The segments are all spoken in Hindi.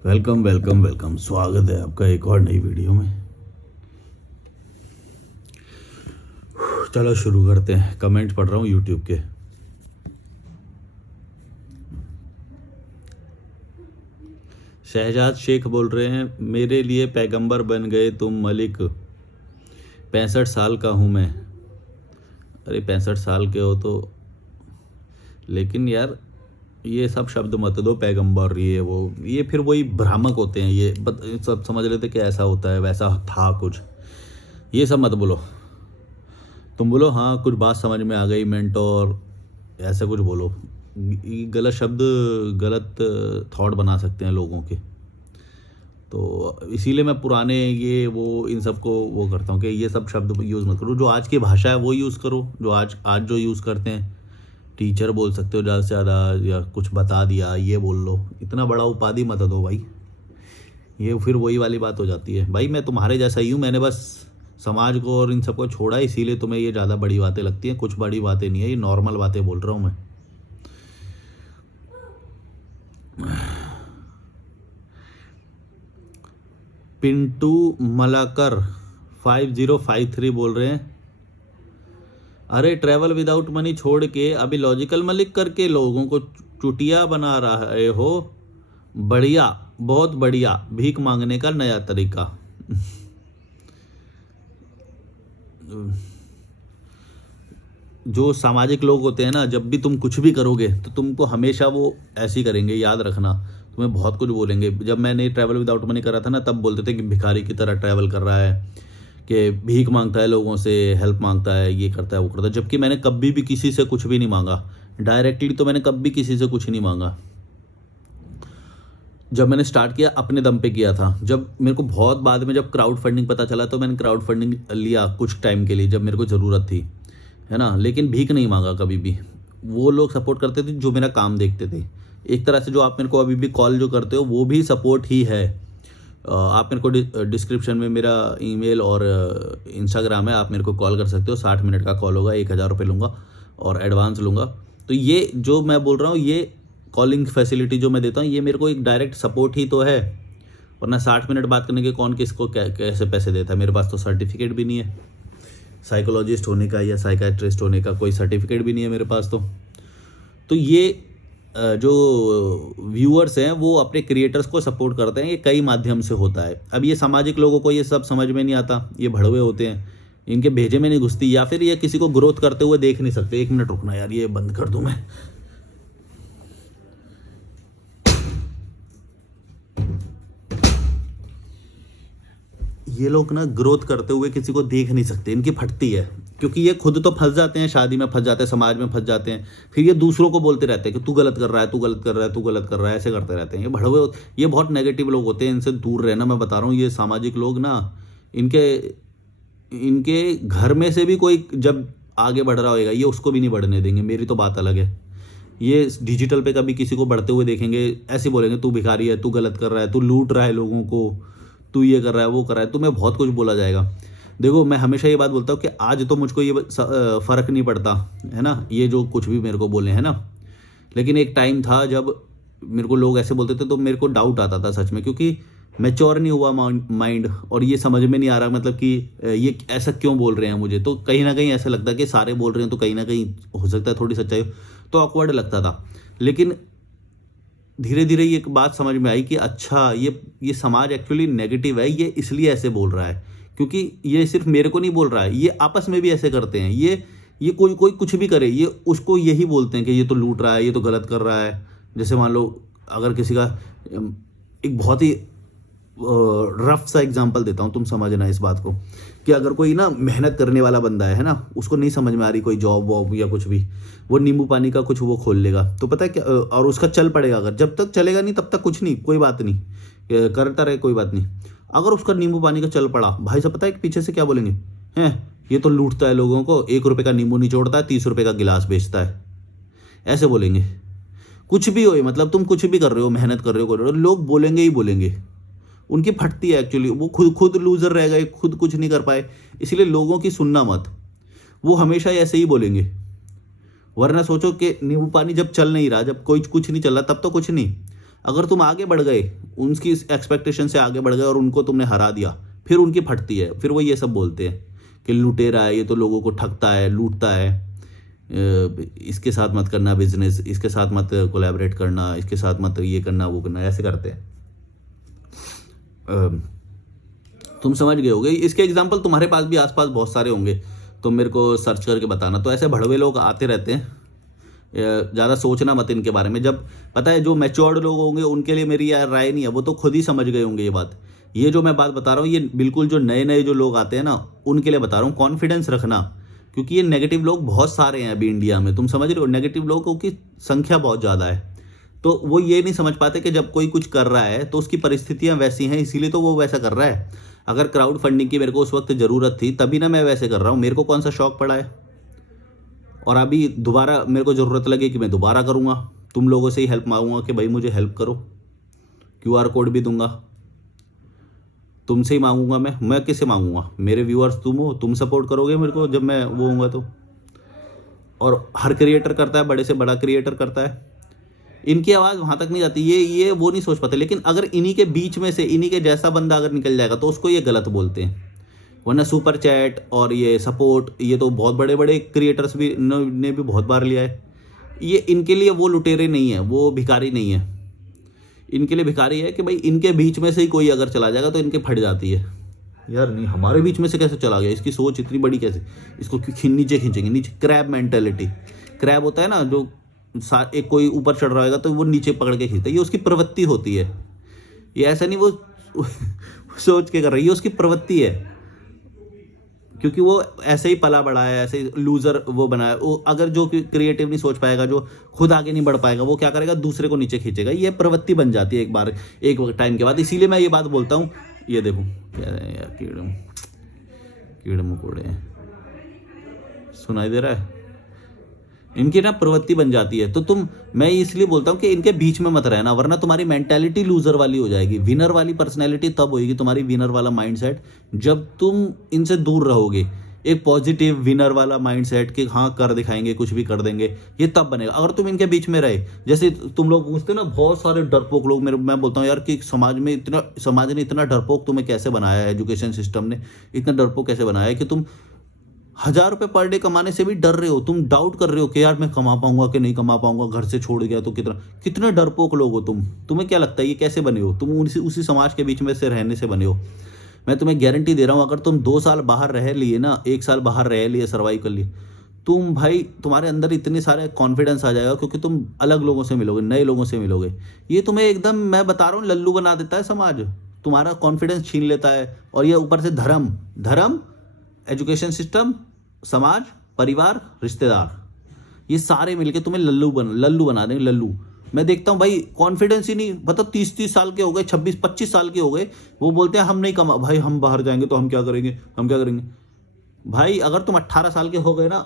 वेलकम वेलकम वेलकम, स्वागत है आपका एक और नई वीडियो में। चलो शुरू करते हैं। कमेंट पढ़ रहा हूँ यूट्यूब के। शहजाद शेख बोल रहे हैं, मेरे लिए पैगंबर बन गए तुम मलिक, 65 साल का हूँ मैं। अरे 65 साल के हो तो, लेकिन यार ये सब शब्द मत दो, पैगंबर ये वो, ये फिर वही भ्रामक होते हैं। ये सब समझ लेते कि ऐसा होता है वैसा था कुछ, ये सब मत बोलो। तुम बोलो हाँ कुछ बात समझ में आ गई, मेंटोर, ऐसा कुछ बोलो। ये गलत शब्द गलत थॉट बना सकते हैं लोगों के। तो इसीलिए मैं पुराने ये वो इन सब को वो करता हूँ कि ये सब शब्द यूज़ मत करो। जो आज की भाषा है वो यूज़ करो, जो आज आज जो यूज़ करते हैं। टीचर बोल सकते हो ज़्यादा से ज़्यादा, या कुछ बता दिया ये बोल लो। इतना बड़ा उपाधि मत दो भाई, ये फिर वही वाली बात हो जाती है। भाई मैं तुम्हारे जैसा ही हूँ, मैंने बस समाज को और इन सबको छोड़ा, इसीलिए तुम्हें ये ज़्यादा बड़ी बातें लगती हैं। कुछ बड़ी बातें नहीं है, ये नॉर्मल बातें बोल रहा हूँ मैं। पिंटू मलाकर 5053 बोल रहे हैं, अरे ट्रैवल विदाउट मनी छोड़ के अभी लॉजिकल मलिक करके लोगों को चुटिया बना रहे हो। बढ़िया, बहुत बढ़िया, भीख मांगने का नया तरीका। जो सामाजिक लोग होते हैं ना, जब भी तुम कुछ भी करोगे तो तुमको हमेशा वो ऐसे ही करेंगे, याद रखना। तुम्हें बहुत कुछ बोलेंगे। जब मैंने ट्रैवल विदाउट मनी करा था ना, तब बोलते थे कि भिखारी की तरह ट्रैवल कर रहा है, कि भीख मांगता है लोगों से, हेल्प मांगता है, ये करता है वो करता है। जबकि मैंने कभी भी किसी से कुछ भी नहीं मांगा, डायरेक्टली तो मैंने कभी किसी से कुछ नहीं मांगा। जब मैंने स्टार्ट किया अपने दम पे किया था। जब मेरे को बहुत बाद में जब क्राउड फंडिंग पता चला तो मैंने क्राउड फंडिंग लिया कुछ टाइम के लिए, जब मेरे को ज़रूरत थी, है ना। लेकिन भीख नहीं मांगा कभी भी। वो लोग सपोर्ट करते थे जो मेरा काम देखते थे। एक तरह से जो आप मेरे को अभी भी कॉल जो करते हो वो भी सपोर्ट ही है। आप मेरे को डिस्क्रिप्शन में मेरा ईमेल और इंस्टाग्राम है, आप मेरे को कॉल कर सकते हो। 60 मिनट का कॉल होगा, 1000 रुपये लूँगा और एडवांस लूँगा। तो ये जो मैं बोल रहा हूँ, ये कॉलिंग फैसिलिटी जो मैं देता हूँ, ये मेरे को एक डायरेक्ट सपोर्ट ही तो है। वरना 60 मिनट बात करने के कौन किसको कैसे पैसे देता है। मेरे पास तो सर्टिफिकेट भी नहीं है साइकोलॉजिस्ट होने का या साइकाट्रिस्ट होने का, कोई सर्टिफिकेट भी नहीं है मेरे पास। तो ये जो व्यूअर्स हैं वो अपने क्रिएटर्स को सपोर्ट करते हैं। ये कई माध्यम से होता है। अब ये सामाजिक लोगों को ये सब समझ में नहीं आता, ये भड़वे होते हैं, इनके भेजे में नहीं घुसती, या फिर ये किसी को ग्रोथ करते हुए देख नहीं सकते। 1 मिनट रुकना यार, ये बंद कर दूं मैं। ये लोग ना ग्रोथ करते हुए किसी को देख नहीं सकते, इनकी फटती है। क्योंकि ये खुद तो फंस जाते हैं, शादी में फंस जाते हैं, समाज में फंस जाते हैं, फिर ये दूसरों को बोलते रहते हैं कि तू गलत कर रहा है, तू गलत कर रहा है, तू गलत कर रहा है, ऐसे करते रहते हैं। ये भड़वे, ये बहुत नेगेटिव लोग होते हैं, इनसे दूर रहना। मैं बता रहा हूँ, ये सामाजिक लोग ना, इनके इनके घर में से भी कोई जब आगे बढ़ रहा होगा, ये उसको भी नहीं बढ़ने देंगे। मेरी तो बात अलग है। ये डिजिटल पे कभी किसी को बढ़ते हुए देखेंगे, ऐसे बोलेंगे तू भिखारी है, तू गलत कर रहा है, तू लूट रहा है लोगों को, तू ये कर रहा है, वो कर रहा है। तुम्हें बहुत कुछ बोला जाएगा। देखो मैं हमेशा ये बात बोलता हूँ कि आज तो मुझको ये फ़र्क नहीं पड़ता, है ना, ये जो कुछ भी मेरे को बोले, है ना। लेकिन एक टाइम था जब मेरे को लोग ऐसे बोलते थे तो मेरे को डाउट आता था सच में, क्योंकि मैच्योर नहीं हुआ माइंड, और ये समझ में नहीं आ रहा मतलब कि ये ऐसा क्यों बोल रहे हैं मुझे। तो कहीं ना कहीं ऐसा लगता है कि सारे बोल रहे हैं तो कहीं ना कहीं हो सकता है थोड़ी सच्चाई हो, तो ऑकवर्ड लगता था। लेकिन धीरे धीरे ये एक बात समझ में आई कि अच्छा ये समाज एक्चुअली नेगेटिव है, ये इसलिए ऐसे बोल रहा है। क्योंकि ये सिर्फ मेरे को नहीं बोल रहा है, ये आपस में भी ऐसे करते हैं। ये कोई कोई कुछ भी करे, ये उसको यही बोलते हैं कि ये तो लूट रहा है, ये तो गलत कर रहा है। जैसे मान लो अगर किसी का एक बहुत ही रफ सा एग्जांपल देता हूँ, तुम समझना इस बात को, कि अगर कोई ना मेहनत करने वाला बंदा है ना, उसको नहीं समझ में आ रही कोई जॉब वॉब या कुछ भी, वो नींबू पानी का कुछ वो खोल लेगा, तो पता है क्या, और उसका चल पड़ेगा। अगर जब तक चलेगा नहीं तब तक कुछ नहीं, कोई बात नहीं, करता रहे कोई बात नहीं। अगर उसका नींबू पानी का चल पड़ा, भाई साहब पता है पीछे से क्या बोलेंगे, हैं ये तो लूटता है लोगों को, 1 रुपये का नींबू निचोड़ता है, 30 रुपये का गिलास बेचता है, ऐसे बोलेंगे। कुछ भी हो, मतलब तुम कुछ भी कर रहे हो, मेहनत कर रहे हो, लोग बोलेंगे ही बोलेंगे। उनकी फटती है एक्चुअली, वो खुद लूजर रह गए, खुद कुछ नहीं कर पाए। इसलिए लोगों की सुनना मत, वो हमेशा ऐसे ही बोलेंगे। वरना सोचो कि नींबू पानी जब चल नहीं रहा, जब कोई कुछ नहीं चल रहा, तब तो कुछ नहीं। अगर तुम आगे बढ़ गए, उनकी एक्सपेक्टेशन से आगे बढ़ गए और उनको तुमने हरा दिया, फिर उनकी फटती है। फिर वो ये सब बोलते हैं कि लुटेरा है, ये तो लोगों को ठगता है, लूटता है, इसके साथ मत करना बिजनेस, इसके साथ मत कोलैबोरेट करना, इसके साथ मत ये करना वो करना, ऐसे करते हैं। तुम समझ गए होगे। इसके एग्जाम्पल तुम्हारे पास भी आसपास बहुत सारे होंगे, तो मेरे को सर्च करके बताना। तो ऐसे भड़वे लोग आते रहते हैं, ज़्यादा सोचना मत इनके बारे में। जब पता है जो मैच्योर्ड लोग होंगे उनके लिए मेरी यार राय नहीं है, वो तो खुद ही समझ गए होंगे ये बात। ये जो मैं बात बता रहा हूँ ये बिल्कुल जो नए नए जो लोग आते हैं ना उनके लिए बता रहा हूँ। कॉन्फिडेंस रखना, क्योंकि ये नेगेटिव लोग बहुत सारे हैं अभी इंडिया में, तुम समझ रहे हो, नेगेटिव लोगों की संख्या बहुत ज़्यादा है। तो वो ये नहीं समझ पाते कि जब कोई कुछ कर रहा है तो उसकी परिस्थितियाँ वैसी हैं, इसीलिए तो वो वैसा कर रहा है। अगर क्राउड फंडिंग की मेरे को उस वक्त ज़रूरत थी तभी ना मैं वैसे कर रहा हूँ, मेरे को कौन सा शौक पड़ा है। और अभी दोबारा मेरे को ज़रूरत लगे कि मैं दोबारा करूँगा, तुम लोगों से ही हेल्प मांगूंगा कि भाई मुझे हेल्प करो, QR कोड भी दूंगा, तुमसे ही मांगूंगा। मैं किससे मांगूंगा, मेरे व्यूअर्स तुम हो, तुम सपोर्ट करोगे मेरे को जब मैं वो होऊंगा तो। और हर क्रिएटर करता है, बड़े से बड़ा क्रिएटर करता है, इनकी आवाज़ वहाँ तक नहीं जाती, ये वो नहीं सोच पाते। लेकिन अगर इन्हीं के बीच में से इन्हीं के जैसा बंदा अगर निकल जाएगा तो उसको ये गलत बोलते हैं। वरना सुपर चैट और ये सपोर्ट, ये तो बहुत बड़े बड़े क्रिएटर्स भी ने भी बहुत बार लिया है। ये इनके लिए वो लुटेरे नहीं है, वो भिखारी नहीं है। इनके लिए भिखारी है कि भाई इनके बीच में से ही कोई अगर चला जाएगा तो इनके फट जाती है। यार नहीं, हमारे बीच में से कैसे चला गया, इसकी सोच इतनी बड़ी कैसे, इसको नीचे खींचेंगे, नीचे। क्रैब मेंटेलिटी, क्रैब होता है ना जो एक कोई ऊपर चढ़ रहा होगा तो वो नीचे पकड़ के खींचता है, ये उसकी प्रवृत्ति होती है। ये ऐसा नहीं वो सोच के कर रही है, उसकी प्रवृत्ति है, क्योंकि वो ऐसे ही पला बड़ा है, ऐसे ही लूजर वो बना है। वो अगर जो क्रिएटिव नहीं सोच पाएगा, जो खुद आगे नहीं बढ़ पाएगा, वो क्या करेगा, दूसरे को नीचे खींचेगा। ये प्रवृत्ति बन जाती है एक टाइम के बाद। इसीलिए मैं ये बात बोलता हूँ। ये देखो क्या है यार, कीड़े मकोड़े सुनाई दे रहा है, इनकी ना प्रवृत्ति बन जाती है। तो मैं इसलिए बोलता हूँ कि इनके बीच में मत रहना, वरना तुम्हारी मेंटालिटी लूजर वाली हो जाएगी। विनर वाली पर्सनैलिटी तब होगी तुम्हारी, विनर वाला माइंडसेट, जब तुम इनसे दूर रहोगे। एक पॉजिटिव विनर वाला माइंडसेट कि हाँ कर दिखाएंगे, कुछ भी कर देंगे, ये तब बनेगा अगर तुम इनके बीच में रहे। जैसे तुम लोग पूछते ना, बहुत सारे डरपोक लोग, मैं बोलता हूँ यार कि समाज ने इतना डरपोक तुम्हें कैसे बनाया है, एजुकेशन सिस्टम ने इतना डरपोक कैसे बनाया है कि तुम 1000 रुपये पर डे कमाने से भी डर रहे हो। तुम डाउट कर रहे हो कि यार मैं कमा पाऊंगा कि नहीं कमा पाऊंगा, घर से छोड़ गया तो कितने डरपोक लोग हो तुम। तुम्हें क्या लगता है ये कैसे बने हो, तुम उसी समाज के बीच में से रहने से बने हो। मैं तुम्हें गारंटी दे रहा हूँ, अगर तुम 2 साल बाहर रह लिए ना, 1 साल बाहर रह लिए, सर्वाइव कर लिए, तुम भाई तुम्हारे अंदर इतने सारे कॉन्फिडेंस आ जाएगा, क्योंकि तुम अलग लोगों से मिलोगे, नए लोगों से मिलोगे। ये तुम्हें एकदम, मैं बता रहा हूँ, लल्लू बना देता है समाज, तुम्हारा कॉन्फिडेंस छीन लेता है। और ये ऊपर से धर्म, एजुकेशन सिस्टम, समाज, परिवार, रिश्तेदार, ये सारे मिलके तुम्हें लल्लू बना देंगे। लल्लू मैं देखता हूँ भाई, कॉन्फिडेंस ही नहीं, मतलब 30 साल के हो गए, 26-25 साल के हो गए, वो बोलते हैं हम नहीं कमा, भाई हम बाहर जाएंगे तो हम क्या करेंगे। भाई अगर तुम 18 साल के हो गए ना,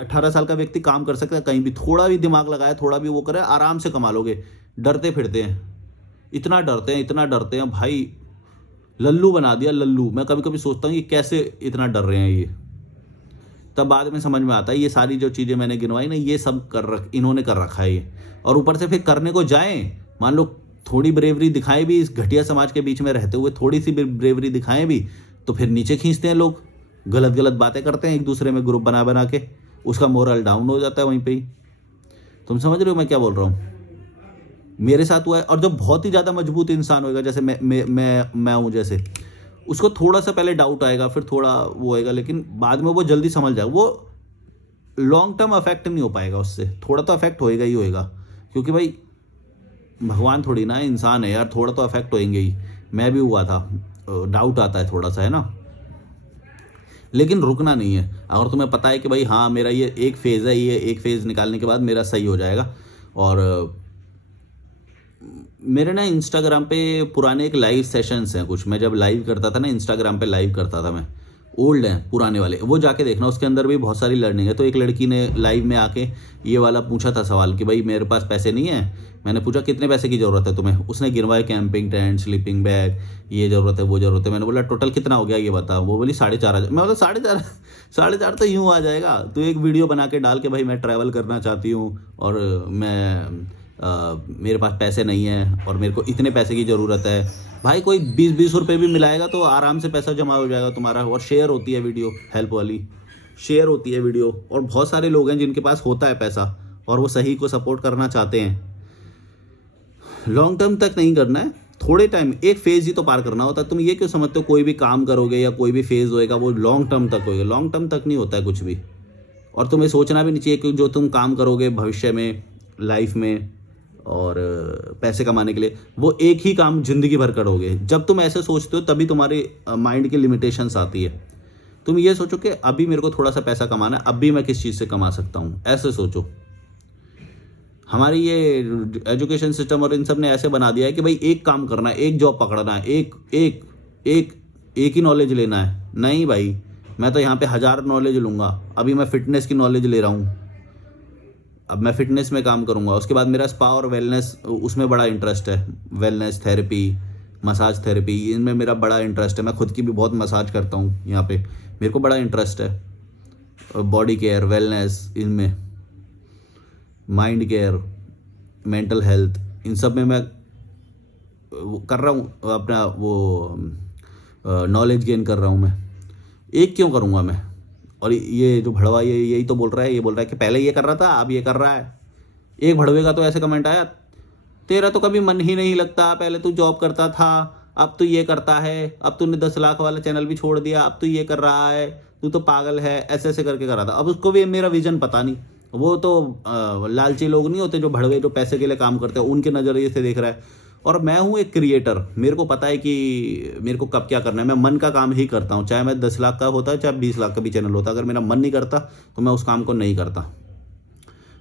18 साल का व्यक्ति काम कर सकता है कहीं भी, थोड़ा भी दिमाग लगाए, थोड़ा भी वो करे, आराम से कमा लोगे। डरते फिरते हैं, इतना डरते हैं भाई, लल्लू बना दिया लल्लू। मैं कभी कभी सोचता हूँ ये कैसे इतना डर रहे हैं ये, तब बाद में समझ में आता है ये सारी जो चीज़ें मैंने गिनवाई ना, ये सब इन्होंने कर रखा है ये। और ऊपर से फिर करने को जाएं, मान लो थोड़ी ब्रेवरी दिखाएं भी, इस घटिया समाज के बीच में रहते हुए थोड़ी सी ब्रेवरी दिखाएं भी, तो फिर नीचे खींचते हैं लोग, गलत बातें करते हैं एक दूसरे में, ग्रुप बना के, उसका मोरल डाउन हो जाता है वहीं पर ही। तुम समझ रहे हो मैं क्या बोल रहा हूँ, मेरे साथ हुआ है। और जब बहुत ही ज़्यादा मजबूत इंसान होगा, जैसे मैं हूँ, जैसे उसको थोड़ा सा पहले डाउट आएगा, फिर थोड़ा वो होएगा, लेकिन बाद में वो जल्दी समझ जाएगा। वो लॉन्ग टर्म अफेक्ट नहीं हो पाएगा उससे, थोड़ा तो अफेक्ट होएगा ही होएगा, क्योंकि भाई भगवान थोड़ी ना है, इंसान है यार, थोड़ा तो अफेक्ट होएंगे ही। मैं भी हुआ था, डाउट आता है थोड़ा सा, है ना, लेकिन रुकना नहीं है। अगर तुम्हें पता है कि भाई हाँ मेरा ये एक फेज़ है, ये एक फेज़ निकालने के बाद मेरा सही हो जाएगा। और मेरे ना इंस्टाग्राम पे पुराने एक लाइव सेशंस हैं कुछ, मैं जब लाइव करता था ना, इंस्टाग्राम पे लाइव करता था मैं, ओल्ड हैं पुराने वाले, वो जाके देखना, उसके अंदर भी बहुत सारी लर्निंग है। तो एक लड़की ने लाइव में आके ये वाला पूछा था सवाल कि भाई मेरे पास पैसे नहीं है। मैंने पूछा कितने पैसे की ज़रूरत है तुम्हें, उसने गिनवाए, कैंपिंग टेंट, स्लीपिंग बैग, ये ज़रूरत है, वो ज़रूरत है। मैंने बोला टोटल कितना हो गया ये बता, वो बोली 4,500। मैं बोला 4,500 तो यूँ आ जाएगा, तो एक वीडियो बना के डाल के भाई मैं ट्रैवल करना चाहती हूँ और मैं मेरे पास पैसे नहीं है और मेरे को इतने पैसे की ज़रूरत है, भाई कोई 20-20 रुपए भी मिलाएगा तो आराम से पैसा जमा हो जाएगा तुम्हारा। और शेयर होती है वीडियो, हेल्प वाली शेयर होती है वीडियो, और बहुत सारे लोग हैं जिनके पास होता है पैसा और वो सही को सपोर्ट करना चाहते हैं। लॉन्ग टर्म तक नहीं करना है, थोड़े टाइम, एक फेज़ ही तो पार करना होता है। तुम ये क्यों समझते हो कोई भी काम करोगे या कोई भी फेज़ होएगा वो लॉन्ग टर्म तक होएगा? लॉन्ग टर्म तक नहीं होता है कुछ भी। और तुम्हें सोचना भी नहीं चाहिए कि जो तुम काम करोगे भविष्य में, लाइफ में और पैसे कमाने के लिए, वो एक ही काम ज़िंदगी भर करोगे। जब तुम ऐसे सोचते हो तभी तुम्हारे माइंड की लिमिटेशंस आती है। तुम ये सोचो कि अभी मेरे को थोड़ा सा पैसा कमाना है, अभी मैं किस चीज़ से कमा सकता हूँ, ऐसे सोचो। हमारी ये एजुकेशन सिस्टम और इन सब ने ऐसे बना दिया है कि भाई एक काम करना है, एक जॉब पकड़ना है, एक एक एक एक ही नॉलेज लेना है। नहीं भाई, मैं तो यहाँ पे 1000 नॉलेज लूँगा। अभी मैं फ़िटनेस की नॉलेज ले रहा हूँ, अब मैं फ़िटनेस में काम करूँगा। उसके बाद मेरा स्पा और वेलनेस, उसमें बड़ा इंटरेस्ट है। वेलनेस थेरेपी, मसाज थेरेपी, इनमें मेरा बड़ा इंटरेस्ट है। मैं खुद की भी बहुत मसाज करता हूँ यहाँ पे, मेरे को बड़ा इंटरेस्ट है। बॉडी केयर, वेलनेस, इनमें माइंड केयर, मेंटल हेल्थ, इन सब में मैं कर रहा हूँ, अपना वो नॉलेज गेन कर रहा हूँ मैं। एक क्यों करूँगा मैं? और ये जो भड़वा ये यही तो बोल रहा है, ये बोल रहा है कि पहले ये कर रहा था अब ये कर रहा है। एक भड़वे का तो ऐसे कमेंट आया, तेरा तो कभी मन ही नहीं लगता, पहले तू जॉब करता था, अब तू ये करता है, अब तूने 10 लाख वाला चैनल भी छोड़ दिया, अब तू ये कर रहा है, तू तो पागल है, ऐसे ऐसे करके कर रहा था। अब उसको भी मेरा विजन पता नहीं। वो तो लालची लोग नहीं होते जो भड़वे, जो पैसे के लिए काम करते हैं, उनके नज़रिए से देख रहा है। और मैं हूँ एक क्रिएटर, मेरे को पता है कि मेरे को कब क्या करना है। मैं मन का काम ही करता हूँ, चाहे मैं 10 लाख का होता है, चाहे 20 लाख का भी चैनल होता है। अगर मेरा मन नहीं करता तो मैं उस काम को नहीं करता।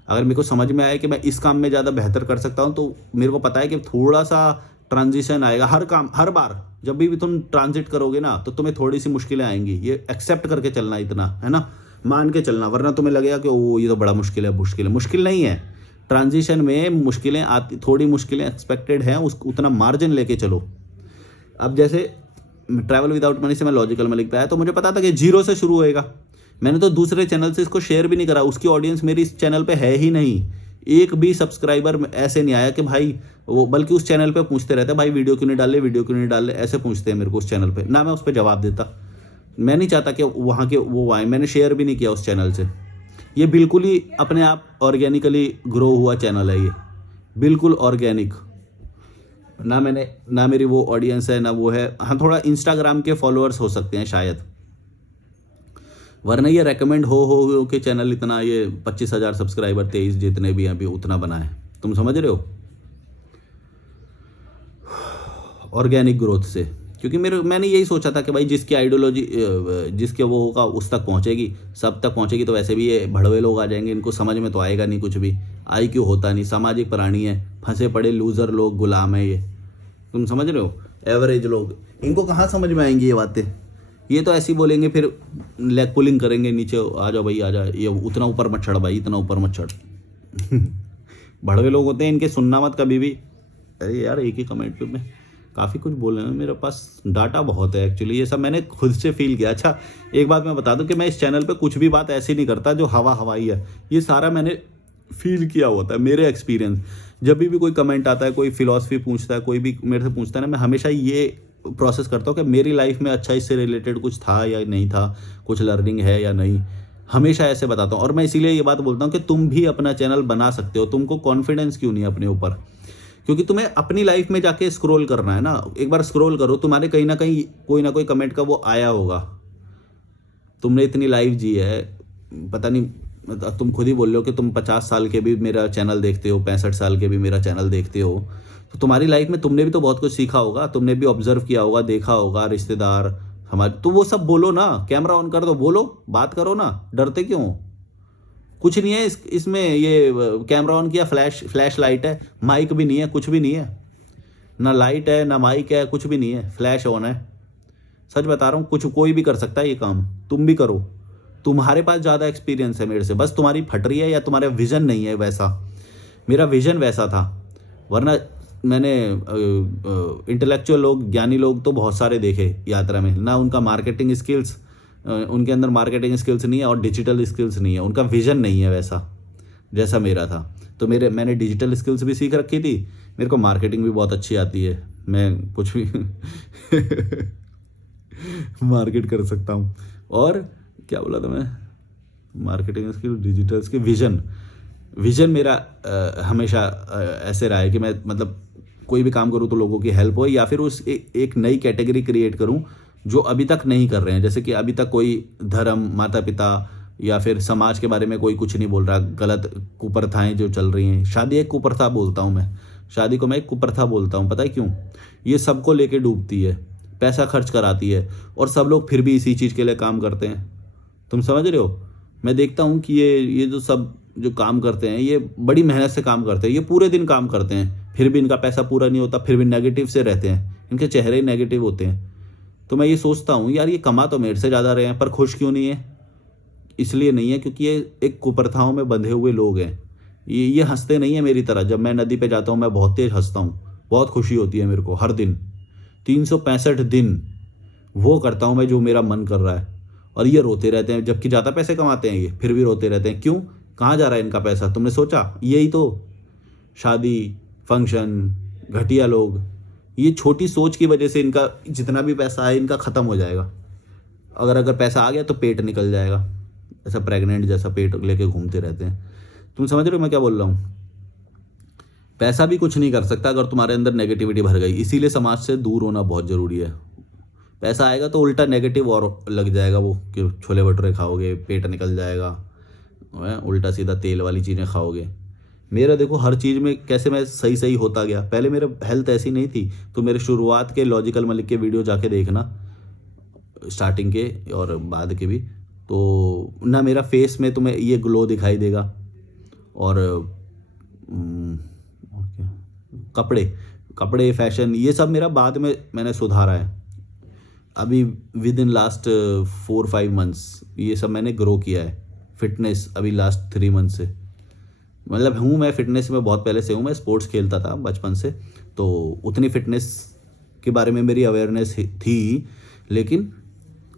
अगर मेरे को समझ में आए कि मैं इस काम में ज़्यादा बेहतर कर सकता हूँ, तो मेरे को पता है कि थोड़ा सा ट्रांजिशन आएगा। हर काम, हर बार जब भी तुम ट्रांजिट करोगे ना, तो तुम्हें थोड़ी सी मुश्किलें आएंगी। ये एक्सेप्ट करके चलना, इतना है ना, मान के चलना, वरना तुम्हें लगेगा कि ओ ये तो बड़ा मुश्किल है। मुश्किल नहीं है। ट्रांजिशन में मुश्किलें आती, थोड़ी मुश्किलें एक्सपेक्टेड हैं, उस उतना मार्जिन लेके चलो। अब जैसे ट्रैवल विदाउट मनी से मैं लॉजिकल में लिख पाया, तो मुझे पता था कि 0 से शुरू होएगा। मैंने तो दूसरे चैनल से इसको शेयर भी नहीं करा, उसकी ऑडियंस मेरी इस चैनल पे है ही नहीं। एक भी सब्सक्राइबर ऐसे नहीं आया कि भाई वो, बल्कि उस चैनल पे पूछते रहते हैं भाई वीडियो क्यों नहीं डाल रहे, वीडियो क्यों नहीं डाल रहे, ऐसे पूछते हैं मेरे को उस चैनल पे। ना मैं उस पर जवाब देता, मैं नहीं चाहता कि वहाँ के वो आए। मैंने शेयर भी नहीं किया उस चैनल से। ये बिल्कुल ही अपने आप ऑर्गेनिकली ग्रो हुआ चैनल है, ये बिल्कुल ऑर्गेनिक। ना मेरी वो ऑडियंस है, ना वो है। हाँ, थोड़ा इंस्टाग्राम के फॉलोअर्स हो सकते हैं शायद, वरना ये रेकमेंड हो के चैनल इतना, ये 25,000 सब्सक्राइबर, 23 जितने भी हैं अभी, उतना बना है। तुम समझ रहे हो? ऑर्गेनिक ग्रोथ से। क्योंकि मैंने यही सोचा था कि भाई जिसकी आइडियोलॉजी, जिसके वो होगा उस तक पहुंचेगी, सब तक पहुंचेगी। तो वैसे भी ये भड़वे लोग आ जाएंगे, इनको समझ में तो आएगा नहीं कुछ भी। आई क्यों होता नहीं, सामाजिक प्राणी है, फंसे पड़े लूज़र लोग, गुलाम है ये। तुम समझ रहे हो? एवरेज लोग, इनको कहाँ समझ में आएंगी ये बातें? ये तो ऐसे ही बोलेंगे, फिर लेग पुलिंग करेंगे, नीचे आ जाओ भाई, आ जाओ, ये उतना ऊपर मत चढ़ भाई, इतना ऊपर मत चढ़। भड़वे लोग होते हैं, इनके सुनना मत कभी भी। अरे यार, एक ही कमेंट पे मैं काफ़ी कुछ बोल रहे हैं, मेरे पास डाटा बहुत है एक्चुअली। ये सब मैंने खुद से फील किया। अच्छा, एक बात मैं बता दूं कि मैं इस चैनल पे कुछ भी बात ऐसी नहीं करता जो हवाई है। ये सारा मैंने फील किया होता है, मेरे एक्सपीरियंस। जब भी कोई कमेंट आता है, कोई फिलॉसफी पूछता है, कोई भी मेरे से पूछता है ना, मैं हमेशा ये प्रोसेस करता हूँ कि मेरी लाइफ में अच्छा इससे रिलेटेड कुछ था या नहीं था, कुछ लर्निंग है या नहीं। हमेशा ऐसे बताता हूँ। और मैं इसीलिए ये बात बोलता हूँ कि तुम भी अपना चैनल बना सकते हो। तुमको कॉन्फिडेंस क्यों नहीं है अपने ऊपर? क्योंकि तुम्हें अपनी लाइफ में जाके स्क्रॉल करना है ना। एक बार स्क्रॉल करो, तुम्हारे कहीं ना कहीं कोई ना कोई कमेंट का वो आया होगा। तुमने इतनी लाइफ जी है, पता नहीं, तुम खुद ही बोल रहे हो कि तुम 50 साल के भी मेरा चैनल देखते हो, 65 साल के भी मेरा चैनल देखते हो। तो तुम्हारी लाइफ में तुमने भी तो बहुत कुछ सीखा होगा, तुमने भी ऑब्जर्व किया होगा, देखा होगा, रिश्तेदार हमारे। तो वो सब बोलो ना, कैमरा ऑन कर दो, बोलो, बात करो ना, डरते क्यों? कुछ नहीं है इसमें। ये कैमरा ऑन किया, फ्लैश लाइट है, माइक भी नहीं है, कुछ भी नहीं है, ना लाइट है ना माइक है, कुछ भी नहीं है, फ्लैश ऑन है। सच बता रहा हूँ, कुछ कोई भी कर सकता है ये काम, तुम भी करो। तुम्हारे पास ज़्यादा एक्सपीरियंस है मेरे से, बस तुम्हारी फट रही है या तुम्हारा विजन नहीं है वैसा। मेरा विजन वैसा था, वरना मैंने इंटेलेक्चुअल लोग, ज्ञानी लोग तो बहुत सारे देखे यात्रा में। ना उनका मार्केटिंग स्किल्स, उनके अंदर मार्केटिंग स्किल्स नहीं है और डिजिटल स्किल्स नहीं है, उनका विजन नहीं है वैसा जैसा मेरा था। तो मैंने डिजिटल स्किल्स भी सीख रखी थी, मेरे को मार्केटिंग भी बहुत अच्छी आती है, मैं कुछ भी मार्केट कर सकता हूँ। और क्या बोला था मैं, marketing skill, digital skill, vision मेरा हमेशा ऐसे रहा है कि मैं मतलब कोई भी काम करूँ तो लोगों की हेल्प हो, या फिर एक नई कैटेगरी क्रिएट करूँ जो अभी तक नहीं कर रहे हैं। जैसे कि अभी तक कोई धर्म, माता पिता या फिर समाज के बारे में कोई कुछ नहीं बोल रहा, गलत कुप्रथाएं जो चल रही हैं। शादी एक कुप्रथा बोलता हूँ मैं, शादी को मैं एक कुप्रथा बोलता हूँ। पता है क्यों? ये सबको लेके डूबती है, पैसा खर्च कराती है, और सब लोग फिर भी इसी चीज़ के लिए काम करते हैं। तुम समझ रहे हो? मैं देखता हूँ कि ये जो सब जो काम करते हैं, ये बड़ी मेहनत से काम करते हैं, ये पूरे दिन काम करते हैं, फिर भी इनका पैसा पूरा नहीं होता, फिर भी नेगेटिव से रहते हैं, इनके चेहरे ही नेगेटिव होते हैं। तो मैं ये सोचता हूँ यार, ये कमा तो मेरे से ज़्यादा रहे हैं पर खुश क्यों नहीं है? इसलिए नहीं है क्योंकि ये एक कुप्रथाओं में बंधे हुए लोग हैं। ये हंसते नहीं है मेरी तरह। जब मैं नदी पे जाता हूँ मैं बहुत तेज हंसता हूँ, बहुत खुशी होती है मेरे को हर दिन। 365 दिन वो करता हूँ मैं जो मेरा मन कर रहा है, और ये रोते रहते हैं, जबकि ज़्यादा पैसे कमाते हैं ये, फिर भी रोते रहते हैं। क्यों? कहाँ जा रहा है इनका पैसा? तुमने सोचा? यही तो, शादी, फंक्शन, घटिया लोग, ये छोटी सोच की वजह से इनका जितना भी पैसा है इनका ख़त्म हो जाएगा। अगर पैसा आ गया तो पेट निकल जाएगा, ऐसा प्रेग्नेंट जैसा पेट लेके घूमते रहते हैं। तुम समझ रहे हो मैं क्या बोल रहा हूँ? पैसा भी कुछ नहीं कर सकता अगर तुम्हारे अंदर नेगेटिविटी भर गई। इसीलिए समाज से दूर होना बहुत ज़रूरी है। पैसा आएगा तो उल्टा नेगेटिव और लग जाएगा, वो कि छोले भटूरे खाओगे पेट निकल जाएगा, उल्टा सीधा तेल वाली चीज़ें खाओगे। मेरा देखो हर चीज़ में कैसे मैं सही सही होता गया। पहले मेरा हेल्थ ऐसी नहीं थी, तो मेरे शुरुआत के लॉजिकल मलिक के वीडियो जाके देखना, स्टार्टिंग के और बाद के भी, तो ना मेरा फेस में तुम्हें ये ग्लो दिखाई देगा। और क्या, कपड़े फैशन ये सब मेरा बाद में मैंने सुधारा है। अभी विद इन लास्ट 4-5 मंथ्स ये सब मैंने ग्रो किया है। फिटनेस अभी लास्ट 3 मंथ से, मतलब हूँ मैं फिटनेस में बहुत पहले से हूँ। मैं स्पोर्ट्स खेलता था बचपन से, तो उतनी फिटनेस के बारे में मेरी अवेयरनेस थी, लेकिन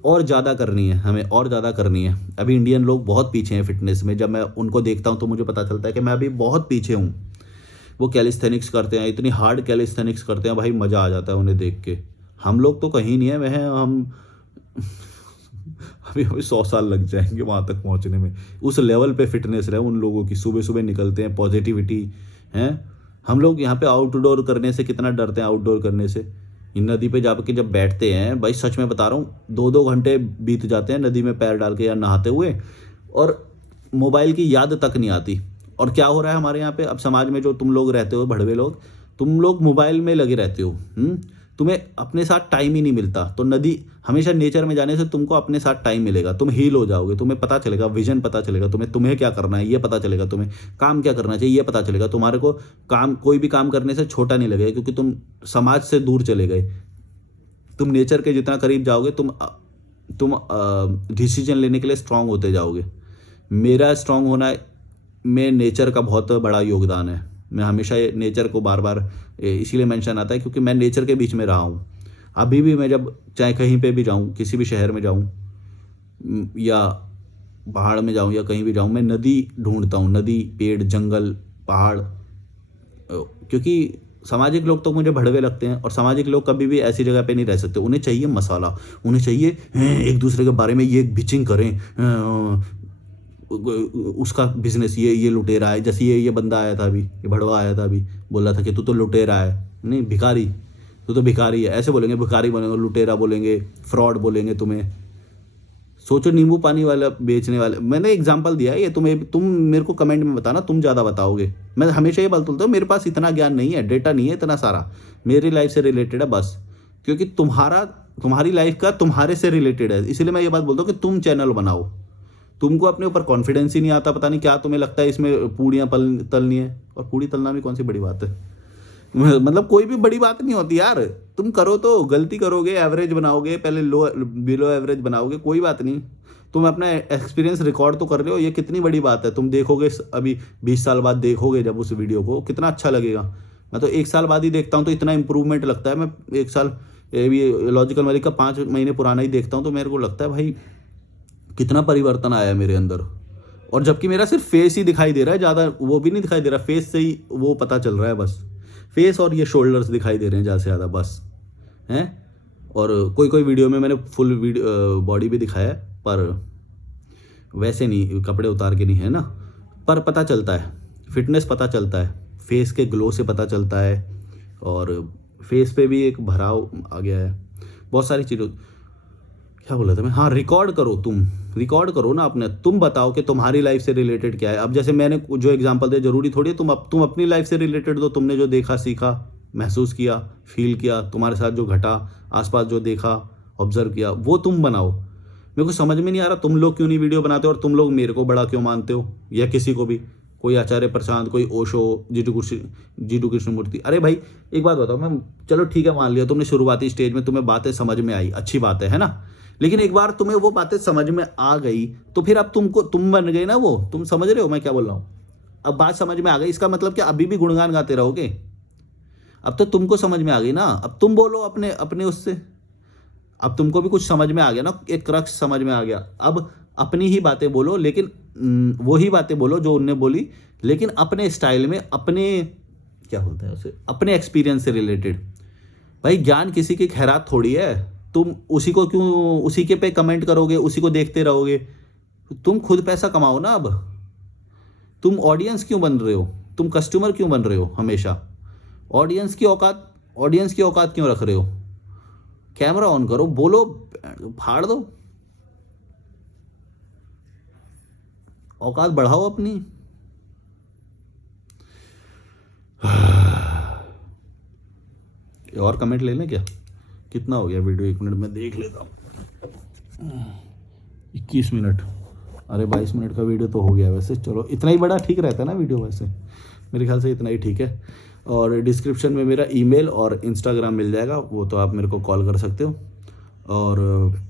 और ज़्यादा करनी है हमें, और ज़्यादा करनी है। अभी इंडियन लोग बहुत पीछे हैं फिटनेस में। जब मैं उनको देखता हूँ तो मुझे पता चलता है कि मैं अभी बहुत पीछे हूँ। वो कैलिस्थेनिक्स करते हैं, इतनी हार्ड कैलिस्थेनिक्स करते हैं भाई, मज़ा आ जाता है उन्हें देख के। हम लोग तो कहीं नहीं है, वह हम अभी हमें 100 साल लग जाएंगे वहाँ तक पहुँचने में। उस लेवल पे फिटनेस रहे उन लोगों की, सुबह सुबह निकलते हैं, पॉजिटिविटी है। हम लोग यहाँ पे आउटडोर करने से कितना डरते हैं, आउटडोर करने से। इन नदी पे जाके जब बैठते हैं भाई, सच में बता रहा हूँ, 2-2 घंटे बीत जाते हैं नदी में पैर डाल के या नहाते हुए, और मोबाइल की याद तक नहीं आती। और क्या हो रहा है हमारे यहाँ पे अब समाज में, जो तुम लोग रहते हो भड़वे लोग, तुम लोग मोबाइल में लगे रहते हो। तुम्हें अपने साथ टाइम ही नहीं मिलता। तो नदी, हमेशा नेचर में जाने से तुमको अपने साथ टाइम मिलेगा, तुम हील हो जाओगे, तुम्हें पता चलेगा, विजन पता चलेगा, तुम्हें क्या करना है ये पता चलेगा, तुम्हें काम क्या करना चाहिए ये पता चलेगा। तुम्हारे को काम, कोई भी काम करने से छोटा नहीं लगेगा, क्योंकि तुम समाज से दूर चले गए। तुम नेचर के जितना करीब जाओगे, तुम डिसीजन लेने के लिए स्ट्रांग होते जाओगे। मेरा स्ट्रांग होना में नेचर का बहुत बड़ा योगदान है। मैं हमेशा नेचर को बार बार इसीलिए मेंशन आता है क्योंकि मैं नेचर के बीच में रहा हूँ। अभी भी मैं जब चाहे कहीं पे भी जाऊँ, किसी भी शहर में जाऊँ या पहाड़ में जाऊँ या कहीं भी जाऊँ, मैं नदी ढूंढता हूँ। नदी, पेड़, जंगल, पहाड़, क्योंकि सामाजिक लोग तो मुझे भड़वे लगते हैं, और सामाजिक लोग कभी भी ऐसी जगह पे नहीं रह सकते। उन्हें चाहिए मसाला, उन्हें चाहिए एक दूसरे के बारे में ये बिचिंग करें, उसका बिजनेस, ये लुटेरा है। जैसे ये बंदा आया था अभी, ये भड़वा आया था अभी, बोल रहा था कि तू तो लुटेरा है, नहीं भिखारी, तू तो भिखारी है, ऐसे बोलेंगे, भिखारी बोलेंगे, लुटेरा बोलेंगे, फ्रॉड बोलेंगे तुम्हें। सोचो नींबू पानी वाला बेचने वाले, मैंने एग्जांपल दिया है ये। तुम मेरे को कमेंट में बताना, तुम ज़्यादा बताओगे। मैं हमेशा ये बोलता हूँ, मेरे पास इतना ज्ञान नहीं है, डेटा नहीं है इतना सारा, मेरी लाइफ से रिलेटेड है बस। क्योंकि तुम्हारी लाइफ का तुम्हारे से रिलेटेड है, इसलिए मैं ये बात बोलता हूँ कि तुम चैनल बनाओ। तुमको अपने ऊपर कॉन्फिडेंस ही नहीं आता, पता नहीं क्या तुम्हें लगता है इसमें पूड़ियाँ तलनी है। और पूड़ी तलना भी कौन सी बड़ी बात है, मतलब कोई भी बड़ी बात नहीं होती यार। तुम करो तो गलती करोगे, एवरेज बनाओगे, पहले बिलो एवरेज बनाओगे, कोई बात नहीं। तुम अपना एक्सपीरियंस रिकॉर्ड तो कर रहे हो, ये कितनी बड़ी बात है। तुम देखोगे अभी 20 साल बाद देखोगे जब उस वीडियो को, कितना अच्छा लगेगा। मैं तो 1 साल बाद ही देखता हूँ तो इतना इंप्रूवमेंट लगता है। मैं 1 साल ये लॉजिकल मलिक का 5 महीने पुराना ही देखता हूँ तो मेरे को लगता है भाई कितना परिवर्तन आया मेरे अंदर। और जबकि मेरा सिर्फ फेस ही दिखाई दे रहा है, ज़्यादा वो भी नहीं दिखाई दे रहा, फेस से ही वो पता चल रहा है बस, फेस और ये शोल्डर्स दिखाई दे रहे हैं ज़्यादा से ज़्यादा बस हैं। और कोई कोई वीडियो में मैंने फुल वीडियो बॉडी भी दिखाया है, पर वैसे नहीं, कपड़े उतार के नहीं है ना, पर पता चलता है, फिटनेस पता चलता है, फेस के ग्लो से पता चलता है, और फेस पे भी एक भराव आ गया है, बहुत सारी चीज़ों। क्या बोला था मैं, हाँ, रिकॉर्ड करो, तुम रिकॉर्ड करो ना अपने, तुम बताओ कि तुम्हारी लाइफ से रिलेटेड क्या है। अब जैसे मैंने जो एग्जांपल दिया, जरूरी थोड़ी है तुम अपनी लाइफ से रिलेटेड दो, तुमने जो देखा, सीखा, महसूस किया, फील किया, तुम्हारे साथ जो घटा, आसपास जो देखा, ऑब्जर्व किया, वो तुम बनाओ। मेरे को समझ में नहीं आ रहा तुम लोग क्यों नहीं वीडियो बनाते हो, और तुम लोग मेरे को बड़ा क्यों मानते हो, या किसी को भी, कोई आचार्य प्रशांत, कोई ओशो, जीटू कृष्णमूर्ति। अरे भाई एक बात बताओ, मैं चलो ठीक है मान लिया तुमने शुरुआती स्टेज में तुम्हें बातें समझ में आई, अच्छी बात है ना, लेकिन एक बार तुम्हें वो बातें समझ में आ गई तो फिर अब तुम बन गए ना वो, तुम समझ रहे हो मैं क्या बोल रहा हूँ। अब बात समझ में आ गई, इसका मतलब क्या अभी भी गुणगान गाते रहोगे? अब तो तुमको समझ में आ गई ना, अब तुम बोलो अपने अपने उससे, अब तुमको भी कुछ समझ में आ गया ना, एक क्रक्स समझ में आ गया। अब अपनी ही बातें बोलो, लेकिन वही बातें बोलो जो उनने बोली, लेकिन अपने स्टाइल में, अपने क्या बोलते हैं उसे, अपने एक्सपीरियंस से रिलेटेड। भाई ज्ञान किसी की खैरात थोड़ी है, तुम उसी को क्यों, उसी के पे कमेंट करोगे, उसी को देखते रहोगे। तुम खुद पैसा कमाओ ना। अब तुम ऑडियंस क्यों बन रहे हो, तुम कस्टमर क्यों बन रहे हो हमेशा? ऑडियंस की औकात क्यों रख रहे हो? कैमरा ऑन करो, बोलो, फाड़ दो, औकात बढ़ाओ अपनी। और कमेंट ले लें क्या? कितना हो गया वीडियो, 1 मिनट में देख लेता हूँ। 21 मिनट, अरे 22 मिनट का वीडियो तो हो गया वैसे। चलो इतना ही बड़ा ठीक रहता है ना वीडियो, वैसे मेरे ख्याल से इतना ही ठीक है। और डिस्क्रिप्शन में मेरा ईमेल और इंस्टाग्राम मिल जाएगा, वो तो आप मेरे को कॉल कर सकते हो। और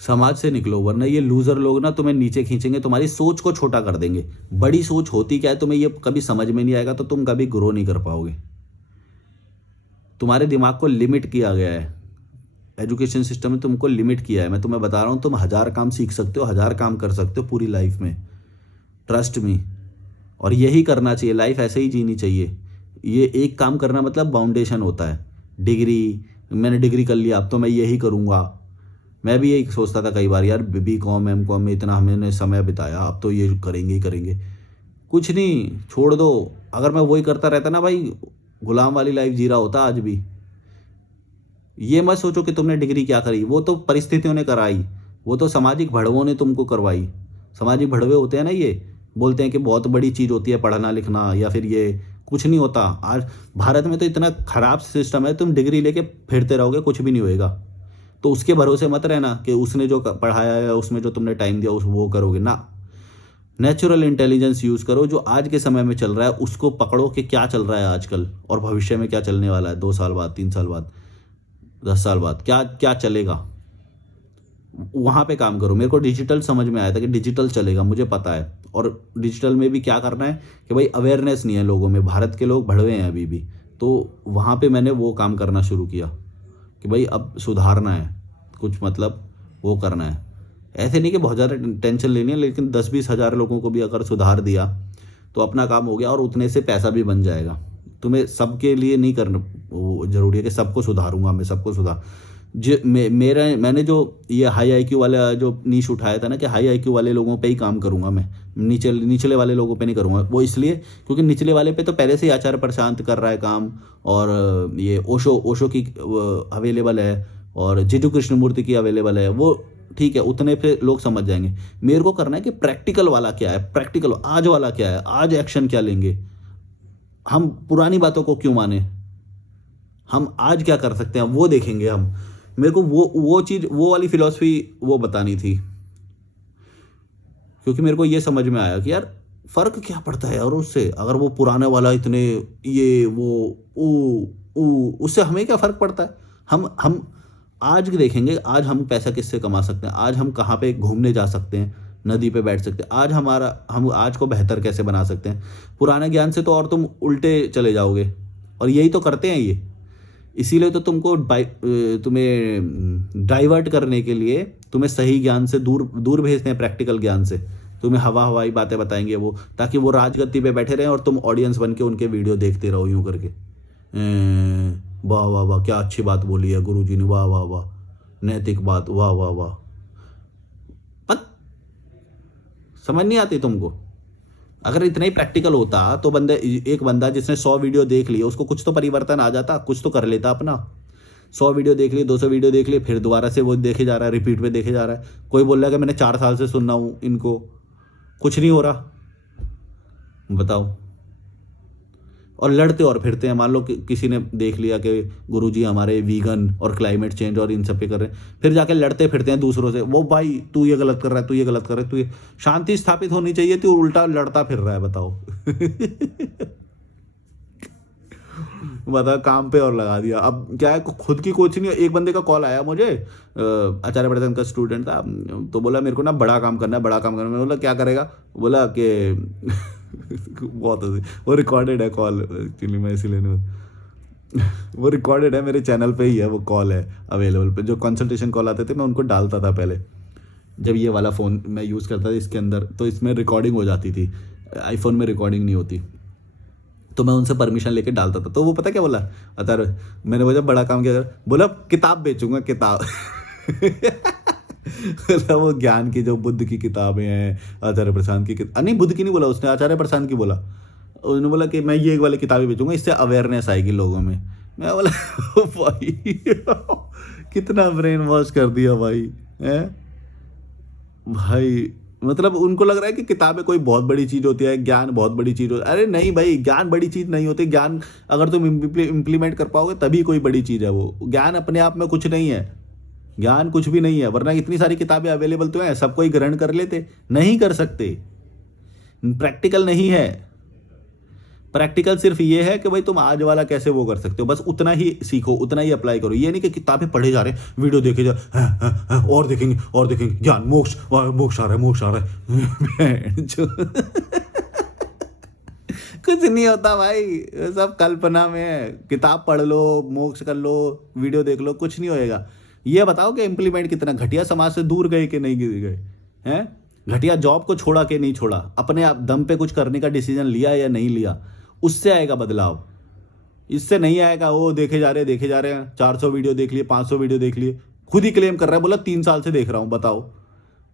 समाज से निकलो, वरना ये लूज़र लोग ना तुम्हें नीचे खींचेंगे, तुम्हारी सोच को छोटा कर देंगे। बड़ी सोच होती क्या है तुम्हें ये कभी समझ में नहीं आएगा, तो तुम कभी ग्रो नहीं कर पाओगे। तुम्हारे दिमाग को लिमिट किया गया है, एजुकेशन सिस्टम ने तुमको लिमिट किया है। मैं तुम्हें बता रहा हूँ, तुम 1000 काम सीख सकते हो, 1000 काम कर सकते हो पूरी लाइफ में, ट्रस्ट मी। और यही करना चाहिए, लाइफ ऐसे ही जीनी चाहिए। ये एक काम करना मतलब बाउंडेशन होता है। डिग्री, मैंने डिग्री कर लिया अब तो मैं यही करूँगा। मैं भी यही सोचता था कई बार, यार BCom M.Com में इतना हमने समय बिताया, अब तो ये करेंगे ही करेंगे। कुछ नहीं, छोड़ दो। अगर मैं वही करता रहता ना भाई, गुलाम वाली लाइफ जी रहा होता आज भी। ये मत सोचो कि तुमने डिग्री क्या करी, वो तो परिस्थितियों ने कराई, वो तो सामाजिक भड़वों ने तुमको करवाई। सामाजिक भड़वे होते हैं ना, ये बोलते हैं कि बहुत बड़ी चीज़ होती है पढ़ना लिखना, या फिर ये कुछ नहीं होता। आज भारत में तो इतना खराब सिस्टम है, तुम डिग्री लेके फिरते रहोगे, कुछ भी नहीं होएगा। तो उसके भरोसे मत रहना कि उसने जो पढ़ाया है, उसमें जो तुमने टाइम दिया उस वो करोगे ना। नेचुरल इंटेलिजेंस यूज़ करो, जो आज के समय में चल रहा है उसको पकड़ो कि क्या चल रहा है आजकल, और भविष्य में क्या चलने वाला है, 2 साल बाद, 3 साल बाद, 10 साल बाद क्या क्या चलेगा, वहाँ पे काम करो। मेरे को डिजिटल समझ में आया था कि डिजिटल चलेगा, मुझे पता है। और डिजिटल में भी क्या करना है कि भाई अवेयरनेस नहीं है लोगों में, भारत के लोग भड़वे हैं अभी भी। तो वहाँ पे मैंने वो काम करना शुरू किया कि भाई अब सुधारना है कुछ, मतलब वो करना है। ऐसे नहीं कि बहुत ज़्यादा टेंशन लेनी है, लेकिन 10-20 हज़ार लोगों को भी अगर सुधार दिया तो अपना काम हो गया, और उतने से पैसा भी बन जाएगा। तुम्हें सबके लिए नहीं करना वो ज़रूरी है कि सबको सुधारूंगा मैं, सबको सुधार जो मैंने जो ये हाई IQ वाला जो नीश उठाया था ना, कि हाई IQ वाले लोगों पे ही काम करूंगा मैं, निचले वाले लोगों पे नहीं करूंगा। वो इसलिए क्योंकि निचले वाले पे तो पहले से ही आचार्य प्रशांत कर रहा है काम, और ये ओशो की अवेलेबल है, और जीटू कृष्णमूर्ति की अवेलेबल है, वो ठीक है, उतने पे लोग समझ जाएंगे। मेरे को करना है कि प्रैक्टिकल वाला क्या है, प्रैक्टिकल आज वाला क्या है, आज एक्शन क्या लेंगे, हम पुरानी बातों को क्यों माने, हम आज क्या कर सकते हैं वो देखेंगे हम। मेरे को वो चीज़, वो वाली फिलॉसफी वो बतानी थी, क्योंकि मेरे को ये समझ में आया कि यार फ़र्क क्या पड़ता है यार उससे, अगर वो पुराने वाला इतने ये वो उससे हमें क्या फ़र्क पड़ता है। हम आज देखेंगे, आज हम पैसा किससे कमा सकते हैं, आज हम कहाँ पे घूमने जा सकते हैं, नदी पे बैठ सकते हैं, आज हम आज को बेहतर कैसे बना सकते हैं। पुराने ज्ञान से तो और तुम उल्टे चले जाओगे, और यही तो करते हैं इसीलिए तो तुम्हें डाइवर्ट करने के लिए तुम्हें सही ज्ञान से दूर दूर भेजते हैं, प्रैक्टिकल ज्ञान से। तुम्हें हवाई बातें बताएंगे वो, ताकि वो राजगद्दी पे बैठे रहें और तुम ऑडियंस बन के उनके वीडियो देखते रहो यूं करके। वाह वाह वाह, क्या अच्छी बात बोली है गुरुजी ने, वाह वाह वाह, नैतिक बात, वाह वाह वाह। पर समझ नहीं आती तुमको? अगर इतना ही प्रैक्टिकल होता तो एक बंदा जिसने 100 वीडियो देख लिए, उसको कुछ तो परिवर्तन आ जाता, कुछ तो कर लेता अपना। 100 वीडियो देख लिए, 200 वीडियो देख लिए, फिर दोबारा से वो देखे जा रहा है, रिपीट पे देखे जा रहा है। कोई बोल रहा है कि मैंने 4 साल से सुनना हूँ इनको, कुछ नहीं हो रहा, बताओ। और लड़ते और फिरते हैं। मान लो कि किसी ने देख लिया कि गुरुजी हमारे वीगन और क्लाइमेट चेंज और इन सब पे कर रहे हैं, फिर जाके लड़ते फिरते हैं दूसरों से। वो भाई तू ये गलत कर रहा है, तू ये गलत कर रहा है, तू ये, शांति स्थापित होनी चाहिए, तू उल्टा लड़ता फिर रहा है, बताओ। बता, काम पे और लगा दिया। अब क्या है, खुद की कोचिंग। एक बंदे का कॉल आया मुझे, आचार्य प्रधान का स्टूडेंट था, तो बोला मेरे को ना बड़ा काम करना है, बड़ा काम करना है। मैंने बोला क्या करेगा? बोला कि बहुत वो रिकॉर्डेड है कॉल, एक्चुअली मैं इसीलिए नहीं, वो रिकॉर्डेड है, मेरे चैनल पे ही है वो कॉल, है अवेलेबल पे। जो कंसल्टेशन कॉल आते थे मैं उनको डालता था पहले, जब ये वाला फ़ोन मैं यूज़ करता था इसके अंदर, तो इसमें रिकॉर्डिंग हो जाती थी, आईफोन में रिकॉर्डिंग नहीं होती, तो मैं उनसे परमिशन लेके डालता था। तो वो पता क्या बोला? अतर मैंने बोला बड़ा काम किया, बोला किताब बेचूंगा, किताब। बोला वो ज्ञान की, जो बुद्ध की किताबें हैं, आचार्य प्रशांत की नहीं, बुद्ध की नहीं बोला उसने, आचार्य प्रशांत की बोला। उसने बोला कि मैं ये वाली किताबें बेचूंगा, इससे अवेयरनेस आएगी लोगों में। मैं बोला ओ भाई, कितना ब्रेन वॉश कर दिया भाई, है भाई। मतलब उनको लग रहा है कि किताबें कोई बहुत बड़ी चीज़ होती है, ज्ञान बहुत बड़ी चीज़ होती है। अरे नहीं भाई, ज्ञान बड़ी चीज़ नहीं होती। ज्ञान अगर तुम इम्प्लीमेंट कर पाओगे तभी कोई बड़ी चीज़ है वो। ज्ञान अपने आप में कुछ नहीं है, ज्ञान कुछ भी नहीं है, वरना इतनी सारी किताबें अवेलेबल तो हैं, सब कोई ग्रहण कर लेते, नहीं कर सकते। प्रैक्टिकल नहीं है। प्रैक्टिकल सिर्फ ये है कि भाई तुम आज वाला कैसे वो कर सकते हो, बस उतना ही सीखो, उतना ही अप्लाई करो। ये नहीं कि किताबें पढ़े जा रहे हैं, वीडियो देखे जा और देखेंगे ज्ञान, मोक्ष मोक्ष आ रहा है, मोक्ष आ रहा है। कुछ नहीं होता भाई, सब कल्पना में है। किताब पढ़ लो, मोक्ष कर लो, वीडियो देख लो, कुछ नहीं होएगा। ये बताओ कि इम्प्लीमेंट कितना, घटिया समाज से दूर गए कि नहीं गए हैं? घटिया जॉब को छोड़ा कि नहीं छोड़ा? अपने आप दम पे कुछ करने का डिसीजन लिया या नहीं लिया? उससे आएगा बदलाव, इससे नहीं आएगा। वो देखे जा रहे हैं, 400 वीडियो देख लिए, 500 वीडियो देख लिए, खुद ही क्लेम कर रहा है, बोला 3 साल से देख रहा हूँ, बताओ।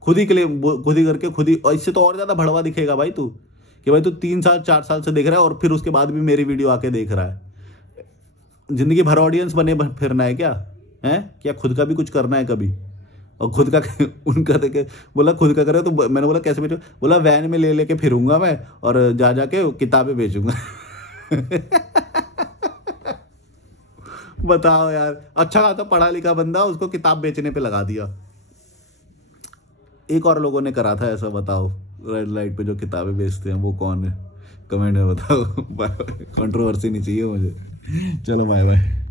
खुद ही क्लेम, खुद ही करके खुद ही। और इससे तो और ज़्यादा भड़वा दिखेगा भाई तू, कि भाई तू 3 साल 4 साल से देख रहा है और फिर उसके बाद भी मेरी वीडियो आके देख रहा है। जिंदगी भर ऑडियंस बने फिरना है क्या? है क्या खुद का भी कुछ करना है कभी? और खुद का उनका देखे, बोला खुद का करे, तो मैंने बोला कैसे बेचो? बोला वैन में ले लेके फिरूंगा मैं और जा जाके किताबें बेचूंगा। बताओ यार, अच्छा खासा पढ़ा लिखा बंदा, उसको किताब बेचने पे लगा दिया। एक और लोगों ने करा था ऐसा, बताओ। रेड लाइट पे जो किताबें बेचते हैं वो कौन है? कमेंट में बताओ। कंट्रोवर्सी नहीं चाहिए मुझे। चलो बाय बाय।